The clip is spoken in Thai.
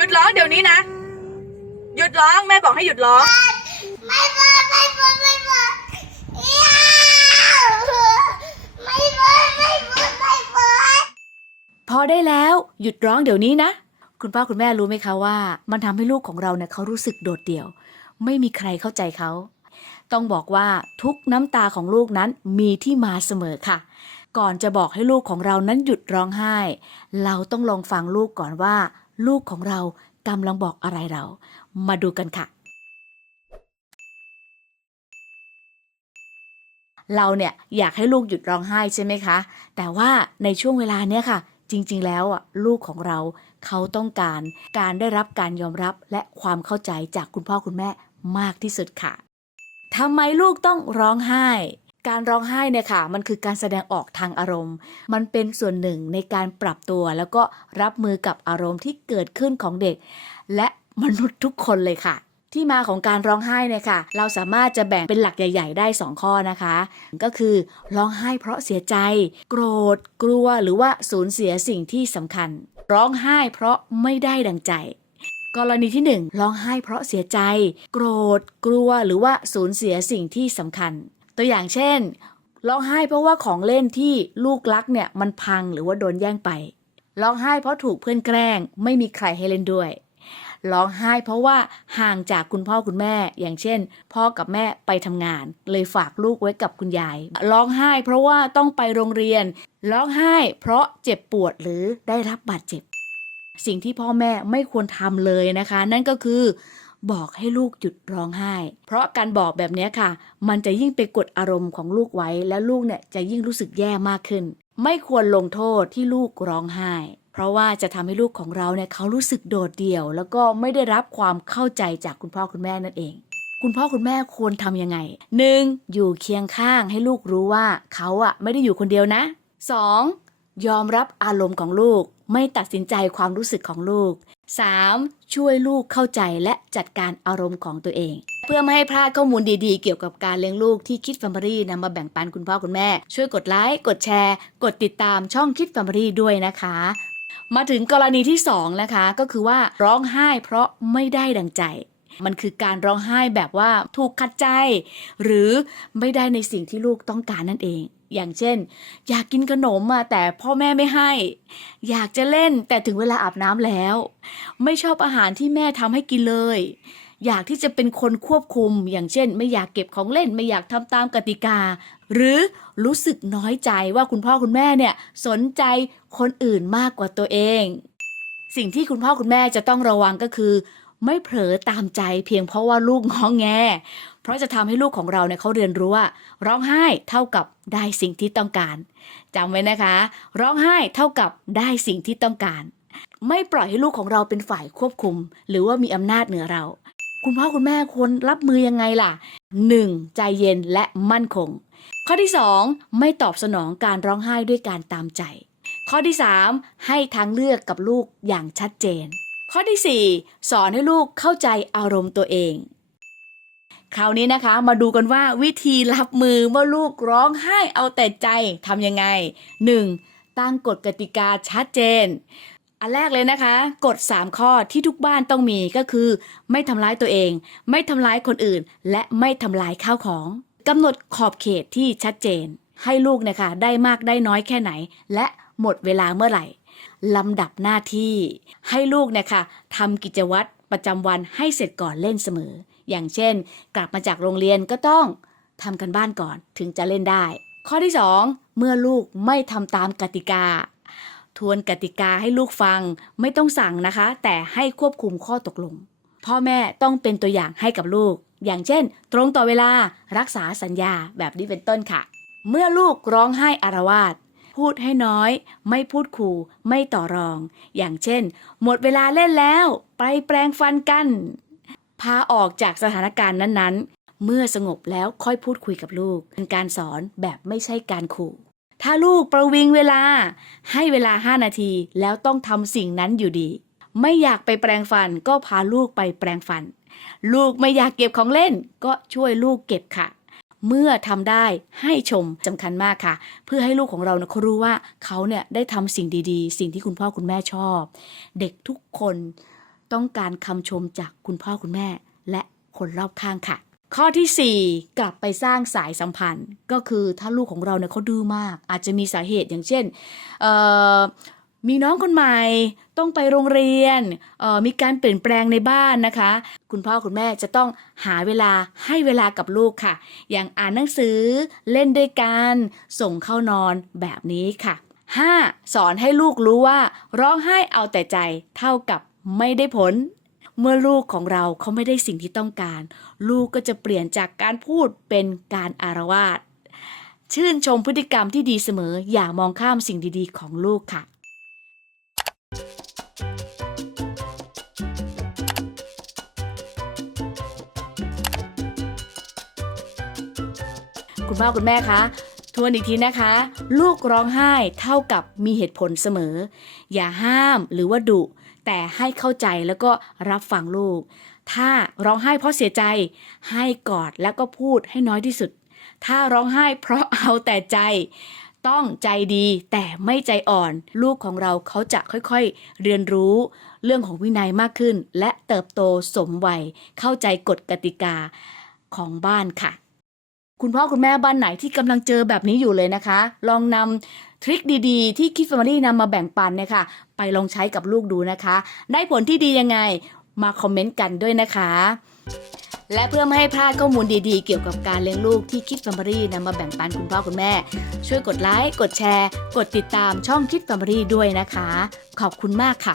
หยุดร้องเดี๋ยวนี้นะ หยุดร้องแม่บอกให้หยุดร้อง ไม่เปิดไม่เปิดไม่เปิดอี้ยวไม่เปิดไม่เปิดไม่เปิดพอได้แล้วหยุดร้องเดี๋ยวนี้นะ คุณพ่อคุณแม่รู้ไหมคะว่า มันทำให้ลูกของเราเนี่ยเขารู้สึกโดดเดี่ยว ไม่มีใครเข้าใจเขา ต้องบอกว่าทุกน้ำตาของลูกนั้นมีที่มาเสมอค่ะ ก่อนจะบอกให้ลูกของเรานั้นหยุดร้องไห้ เราต้องลองฟังลูกก่อนว่า ลูกของเรากำลังบอกอะไรเรา มาดูกันค่ะ เราเนี่ยอยากให้ลูกหยุดร้องไห้ใช่ไหมคะ แต่ว่าในช่วงเวลาเนี้ยค่ะ จริง ๆ แล้วอะลูกของเราเขาต้องการการได้รับการยอมรับและความเข้าใจจากคุณพ่อคุณแม่มากที่สุดค่ะทำไมลูกต้องร้องไห้ การร้องไห้เนี่ยค่ะ มันคือการแสดงออกทางอารมณ์ มันเป็นส่วนหนึ่งในการปรับตัว แล้วก็รับมือกับอารมณ์ที่เกิดขึ้นของเด็ก และมนุษย์ทุกคนเลยค่ะ ที่มาของการร้องไห้เนี่ยค่ะ เราสามารถจะแบ่งเป็นหลักใหญ่ ๆ ได้ 2 ข้อนะคะ ก็คือร้องไห้เพราะเสียใจ โกรธ กลัวหรือว่าสูญเสียสิ่งที่สำคัญ ร้องไห้เพราะไม่ได้ดังใจกรณีที่ 1 ร้องไห้เพราะเสียใจ โกรธ กลัว หรือว่าสูญเสียสิ่งที่สำคัญ ตัวอย่างเช่นร้องไห้เพราะว่าของเล่นที่ลูกรักเนี่ยมันพังหรือว่าโดนแย่งไปร้องไห้เพราะถูกเพื่อนแกล้ง ไม่มีใครให้เล่นด้วยร้องไห้เพราะว่าห่างจากคุณพ่อคุณแม่ อย่างเช่น พ่อกับแม่ไปทำงาน เลยฝากลูกไว้กับคุณยายร้องไห้เพราะว่าต้องไปโรงเรียนร้องไห้เพราะเจ็บปวดหรือได้รับบาดเจ็บ สิ่งที่พ่อแม่ไม่ควรทำเลยนะคะ นั่นก็คือ บอกให้ลูกหยุดร้องไห้ เพราะการบอกแบบนี้ค่ะ มันจะยิ่งไปกดอารมณ์ของลูกไว้ แล้วลูกเนี่ยจะยิ่งรู้สึกแย่มากขึ้น ไม่ควรลงโทษที่ลูกร้องไห้ เพราะว่าจะทำให้ลูกของเราเนี่ยเขารู้สึกโดดเดี่ยว แล้วก็ไม่ได้รับความเข้าใจจากคุณพ่อคุณแม่นั่นเอง คุณพ่อคุณแม่ควรทำยังไง 1. อยู่เคียงข้างให้ลูกรู้ว่าเขาอะไม่ได้อยู่คนเดียวนะ 2. ยอมรับอารมณ์ของลูกไม่ตัดสินใจความรู้สึกของลูก 3. ช่วยลูกเข้าใจและจัดการอารมณ์ของตัวเอง เพื่อไม่ให้พลาดข้อมูลดีๆ เกี่ยวกับการเลี้ยงลูกที่คิดแฟมิลี่นำมาแบ่งปันคุณพ่อคุณแม่ ช่วยกดไลค์ กดแชร์ กดติดตามช่องคิดแฟมิลี่ด้วยนะคะ มาถึงกรณีที่ 2 นะคะ ก็คือว่าร้องไห้เพราะไม่ได้ดังใจ มันคือการร้องไห้แบบว่าถูกขัดใจ หรือไม่ได้ในสิ่งที่ลูกต้องการนั่นเอง อย่างเช่น อยากกินขนมอะแต่พ่อแม่ไม่ให้ อยากจะเล่นแต่ถึงเวลาอาบน้ำแล้ว ไม่ชอบอาหารที่แม่ทำให้กินเลย อยากที่จะเป็นคนควบคุม อย่างเช่น ไม่อยากเก็บของเล่นไม่อยากทำตามกติกา หรือรู้สึกน้อยใจว่าคุณพ่อคุณแม่เนี่ยสนใจคนอื่นมากกว่าตัวเอง สิ่งที่คุณพ่อคุณแม่จะต้องระวังก็คือ ไม่เผลอตามใจเพียงเพราะว่าลูกง้องแง เพราะจะทำให้ลูกของเราเนี่ยเขาเรียนรู้ว่า ร้องไห้เท่ากับได้สิ่งที่ต้องการจำไว้นะคะ ร้องไห้เท่ากับได้สิ่งที่ต้องการ ไม่ปล่อยให้ลูกของเราเป็นฝ่ายควบคุม หรือว่ามีอำนาจเหนือเรา คุณพ่อคุณแม่ควรรับมือยังไงล่ะ 1. ใจเย็นและมั่นคง ข้อที่ 2 ไม่ตอบสนองการร้องไห้ด้วยการตามใจ ข้อที่ 3 ให้ทางเลือกกับลูกอย่างชัดเจน ข้อที่ 4 สอนให้ลูกเข้าใจอารมณ์ตัวเอง คราวนี้นะคะมาดูกันว่าวิธีรับมือเมื่อลูกร้องไห้เอาแต่ใจทำยังไง 1. ตั้งกฎกติกาชัดเจน อันแรกเลยนะคะกฎ3 ข้อที่ทุกบ้านต้องมีก็คือ ไม่ทำร้ายตัวเอง ไม่ทำร้ายคนอื่น และไม่ทำลายข้าวของกำหนดขอบเขตที่ชัดเจน ให้ลูกนะคะได้มากได้น้อยแค่ไหน และหมดเวลาเมื่อไหร่ ลำดับหน้าที่ ให้ลูกเนะคะทำกิจวัตรประจำวันให้เสร็จก่อนเล่นเสมอ อย่างเช่น กลับมาจากโรงเรียนก็ต้องทำกันบ้านก่อนถึงจะเล่นได้ ข้อที่ 2 เมื่อลูกไม่ทำตามกติกา ทวนกติกาให้ลูกฟังไม่ต้องสั่งนะคะ แต่ให้ควบคุมข้อตกลง พ่อแม่ต้องเป็นตัวอย่างให้กับลูก อย่างเช่น ตรงต่อเวลารักษาสัญญาแบบนี้เป็นต้นค่ะ เมื่อลูกร้องไห้อารวาส พูดให้น้อย ไม่พูดขู่ ไม่ต่อรอง อย่างเช่น หมดเวลาเล่นแล้ว ไปแปลงฟันกัน พาออกจากสถานการณ์นั้นๆ เมื่อสงบแล้วค่อยพูดคุยกับลูก เป็นการสอนแบบไม่ใช่การขู่ ถ้าลูกประวิงเวลา ให้เวลา 5 นาทีแล้วต้องทำสิ่งนั้นอยู่ดี ไม่อยากไปแปลงฟันก็พาลูกไปแปลงฟัน ลูกไม่อยากเก็บของเล่น ก็ช่วยลูกเก็บค่ะ เมื่อทำได้ให้ชมสำคัญมากค่ะ เพื่อให้ลูกของเราเนี่ยเขารู้ว่าเขาเนี่ยได้ทำสิ่งดีๆ สิ่งที่คุณพ่อคุณแม่ชอบ เด็กทุกคนต้องการคำชมจากคุณพ่อคุณแม่ และคนรอบข้างค่ะ ข้อที่ 4 กลับไปสร้างสายสัมพันธ์ ก็คือถ้าลูกของเราเนี่ยเขาดื้อมาก อาจจะมีสาเหตุอย่างเช่นเออ มีน้องคนใหม่ต้องไปโรงเรียนออมีการเปลี่ยนแปลงในบ้านนะคะ คุณพ่อคุณแม่จะต้องหาเวลาให้เวลากับลูกค่ะ อย่างอ่านหนังสือเล่นด้วยกันส่งเข้านอนแบบนี้ค่ะ 5. สอนให้ลูกรู้ว่าร้องไห้เอาแต่ใจเท่ากับไม่ได้ผล เมื่อลูกของเราเขาไม่ได้สิ่งที่ต้องการ ลูกก็จะเปลี่ยนจากการพูดเป็นการอารวาสชื่นชมพฤติกรรมที่ดีเสมออย่ามองข้ามสิ่งดีๆ ของลูกค่ะ คุณพ่อคุณแม่คะทวนอีกทีนะคะ ลูกร้องไห้เท่ากับมีเหตุผลเสมอ อย่าห้ามหรือว่าดุ แต่ให้เข้าใจแล้วก็รับฟังลูก ถ้าร้องไห้เพราะเสียใจ ให้กอดแล้วก็พูดให้น้อยที่สุด ถ้าร้องไห้เพราะเอาแต่ใจ ต้องใจดีแต่ไม่ใจอ่อน ลูกของเราเขาจะค่อยๆ เรียนรู้เรื่องของวินัยมากขึ้น และเติบโตสมวัยเข้าใจกฎกติกาของบ้านค่ะ คุณพ่อคุณแม่บ้านไหนที่กำลังเจอแบบนี้อยู่เลยนะคะ ลองนำทริคดีๆ ที่คิด Family นำมาแบ่งปันเนี่ยค่ะ ไปลองใช้กับลูกดูนะคะ ได้ผลที่ดียังไงมาคอมเมนต์กันด้วยนะคะ และเพื่อไม่ให้พลาดข้อมูลดีๆ เกี่ยวกับการเลี้ยงลูกที่คิด Family นำมาแบ่งปันคุณพ่อคุณแม่ ช่วยกดไลค์กดแชร์ กดติดตามช่องคิด Family ด้วยนะคะ ขอบคุณมากค่ะ